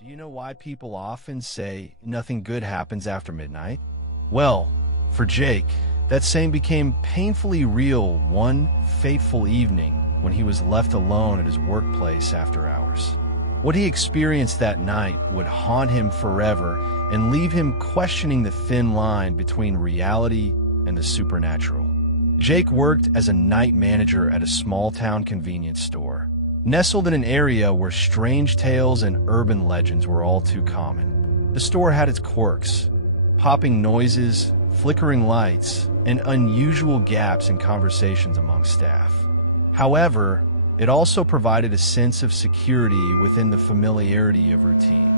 Do you know why people often say nothing good happens after midnight? Well, for Jake, that saying became painfully real one fateful evening when he was left alone at his workplace after hours. What he experienced that night would haunt him forever and leave him questioning the thin line between reality and the supernatural. Jake worked as a night manager at a small-town convenience store, nestled in an area where strange tales and urban legends were all too common. The store had its quirks, popping noises, flickering lights, and unusual gaps in conversations among staff. However, it also provided a sense of security within the familiarity of routine.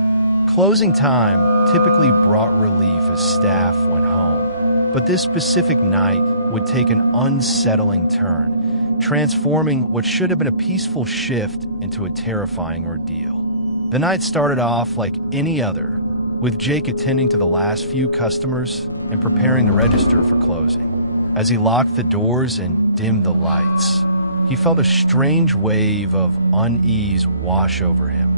Closing time typically brought relief as staff went home, but this specific night would take an unsettling turn, transforming what should have been a peaceful shift into a terrifying ordeal. The night started off like any other, with Jake attending to the last few customers and preparing to register for closing. As he locked the doors and dimmed the lights, he felt a strange wave of unease wash over him,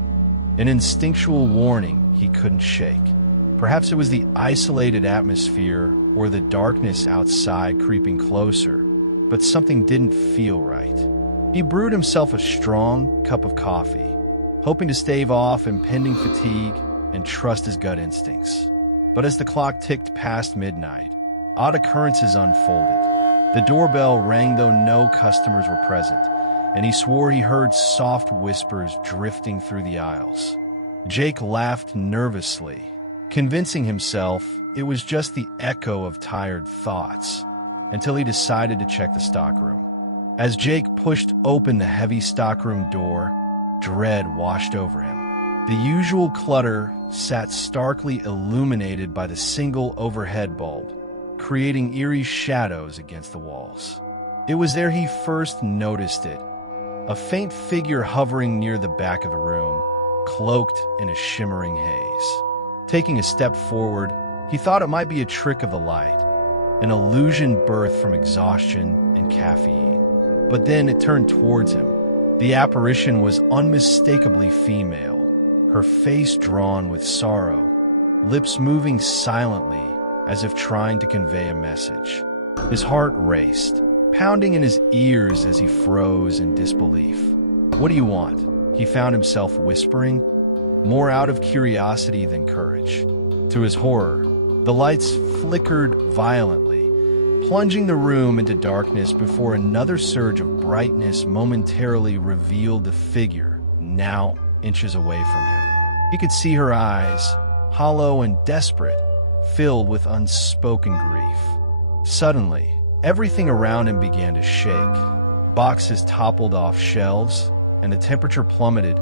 an instinctual warning he couldn't shake. Perhaps it was the isolated atmosphere or the darkness outside creeping closer, but something didn't feel right. He brewed himself a strong cup of coffee, hoping to stave off impending fatigue and trust his gut instincts. But as the clock ticked past midnight, odd occurrences unfolded. The doorbell rang though no customers were present, and he swore he heard soft whispers drifting through the aisles. Jake laughed nervously, convincing himself it was just the echo of tired thoughts, until he decided to check the stockroom. As Jake pushed open the heavy stockroom door, dread washed over him. The usual clutter sat starkly illuminated by the single overhead bulb, creating eerie shadows against the walls. It was there he first noticed it, a faint figure hovering near the back of the room, cloaked in a shimmering haze. Taking a step forward, he thought it might be a trick of the light, an illusion birthed from exhaustion and caffeine. But then it turned towards him. The apparition was unmistakably female, her face drawn with sorrow, lips moving silently as if trying to convey a message. His heart raced, pounding in his ears as he froze in disbelief. "What do you want?" he found himself whispering, more out of curiosity than courage. To his horror, the lights flickered violently, plunging the room into darkness before another surge of brightness momentarily revealed the figure now inches away from him. He could see her eyes, hollow and desperate, filled with unspoken grief. Suddenly, everything around him began to shake. Boxes toppled off shelves, and the temperature plummeted,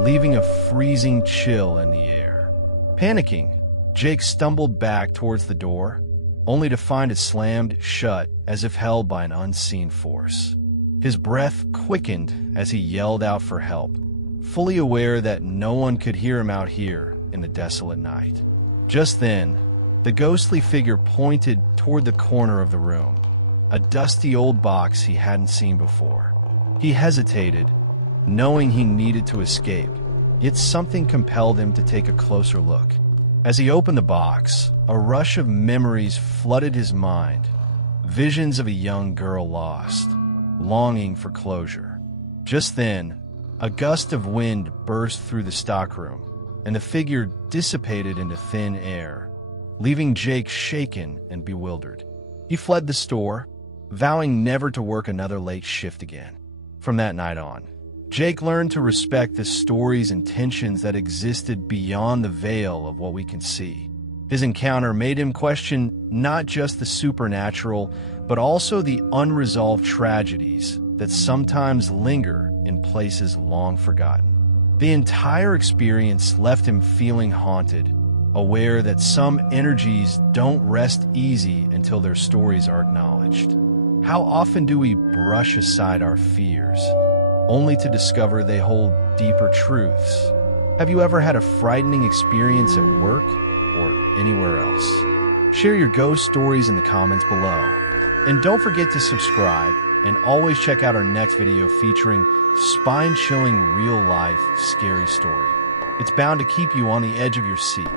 leaving a freezing chill in the air. Panicking, Jake stumbled back towards the door, only to find it slammed shut as if held by an unseen force. His breath quickened as he yelled out for help, fully aware that no one could hear him out here in the desolate night. Just then, the ghostly figure pointed toward the corner of the room, a dusty old box he hadn't seen before. He hesitated, knowing he needed to escape, yet something compelled him to take a closer look. As he opened the box, a rush of memories flooded his mind, visions of a young girl lost, longing for closure. Just then, a gust of wind burst through the stockroom, and the figure dissipated into thin air, leaving Jake shaken and bewildered. He fled the store, vowing never to work another late shift again. From that night on, Jake learned to respect the stories and tensions that existed beyond the veil of what we can see. His encounter made him question not just the supernatural, but also the unresolved tragedies that sometimes linger in places long forgotten. The entire experience left him feeling haunted, aware that some energies don't rest easy until their stories are acknowledged. How often do we brush aside our fears, only to discover they hold deeper truths? Have you ever had a frightening experience at work or anywhere else? Share your ghost stories in the comments below. And don't forget to subscribe and always check out our next video featuring spine-chilling real-life scary story. It's bound to keep you on the edge of your seat.